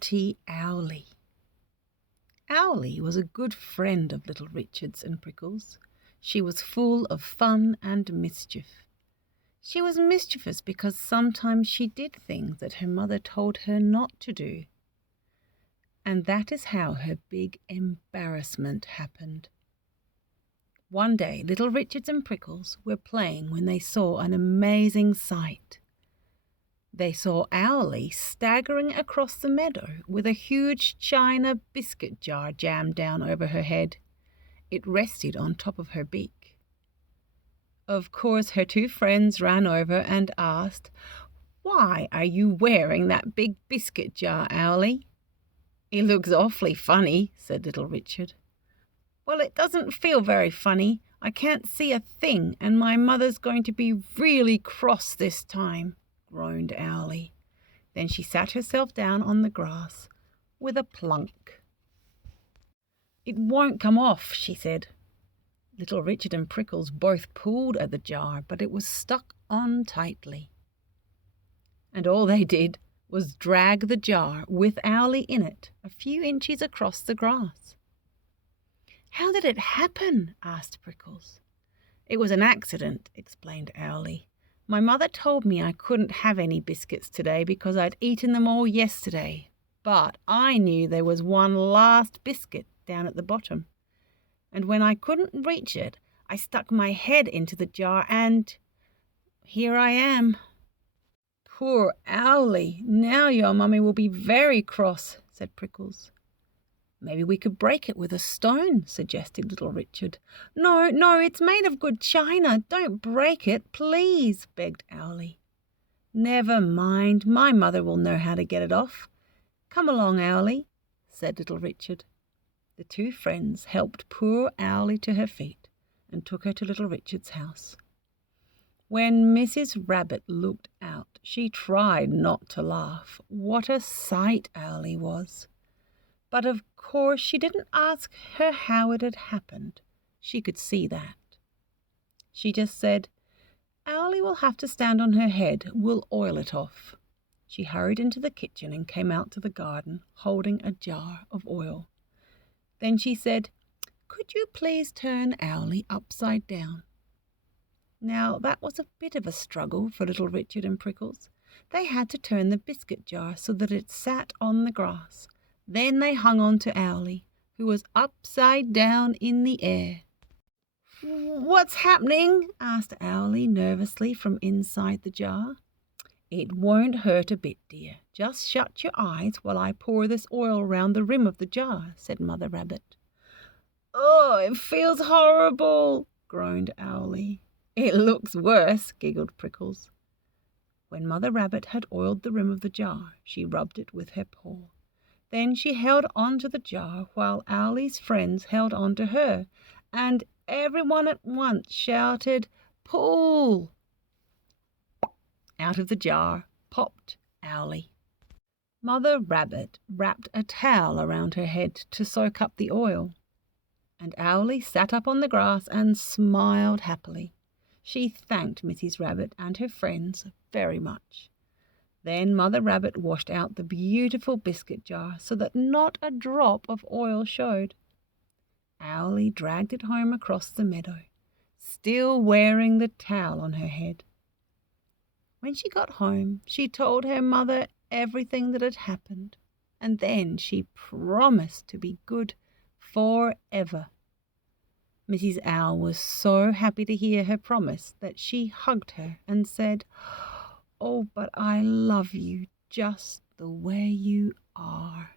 naughty Owly. Owly was a good friend of little Richard's and Prickles. She was full of fun and mischief. She was mischievous because sometimes she did things that her mother told her not to do. And that is how her big embarrassment happened. One day, little Richards and Prickles were playing when they saw an amazing sight. They saw Owly staggering across the meadow with a huge china biscuit jar jammed down over her head. It rested on top of her beak. Of course, her two friends ran over and asked, "Why are you wearing that big biscuit jar, Owly?" "It looks awfully funny," said little Richard. "Well, it doesn't feel very funny. I can't see a thing, and my mother's going to be really cross this time," groaned Owly. Then she sat herself down on the grass with a plunk. "It won't come off," she said. Little Richard and Prickles both pulled at the jar, but it was stuck on tightly. And all they did was drag the jar with Owly in it a few inches across the grass. "How did it happen?" asked Prickles. "It was an accident," explained Owly. "My mother told me I couldn't have any biscuits today because I'd eaten them all yesterday, but I knew there was one last biscuit down at the bottom. And when I couldn't reach it, I stuck my head into the jar and here I am." "Poor Owly, now your mummy will be very cross," said Prickles. "Maybe we could break it with a stone," suggested little Richard. No, it's made of good china. Don't break it, please," begged Owly. "Never mind, my mother will know how to get it off. Come along, Owly," said little Richard. The two friends helped poor Owly to her feet and took her to little Richard's house. When Mrs. Rabbit looked out, she tried not to laugh. What a sight Owly was! But of course she didn't ask her how it had happened. She could see that. She just said, "Owly will have to stand on her head. We'll oil it off." She hurried into the kitchen and came out to the garden, holding a jar of oil. Then she said, "Could you please turn Owly upside down?" Now that was a bit of a struggle for little Richard and Prickles. They had to turn the biscuit jar so that it sat on the grass. Then they hung on to Owly, who was upside down in the air. "What's happening?" asked Owly nervously from inside the jar. "It won't hurt a bit, dear. Just shut your eyes while I pour this oil round the rim of the jar," said Mother Rabbit. "Oh, it feels horrible," groaned Owly. "It looks worse," giggled Prickles. When Mother Rabbit had oiled the rim of the jar, she rubbed it with her paw. Then she held on to the jar while Owly's friends held on to her, and everyone at once shouted, "Pull!" Out of the jar popped Owly. Mother Rabbit wrapped a towel around her head to soak up the oil, and Owly sat up on the grass and smiled happily. She thanked Mrs. Rabbit and her friends very much. Then Mother Rabbit washed out the beautiful biscuit jar so that not a drop of oil showed. Owly dragged it home across the meadow, still wearing the towel on her head. When she got home, she told her mother everything that had happened, and then she promised to be good forever. Mrs. Owl was so happy to hear her promise that she hugged her and said, "Oh, but I love you just the way you are."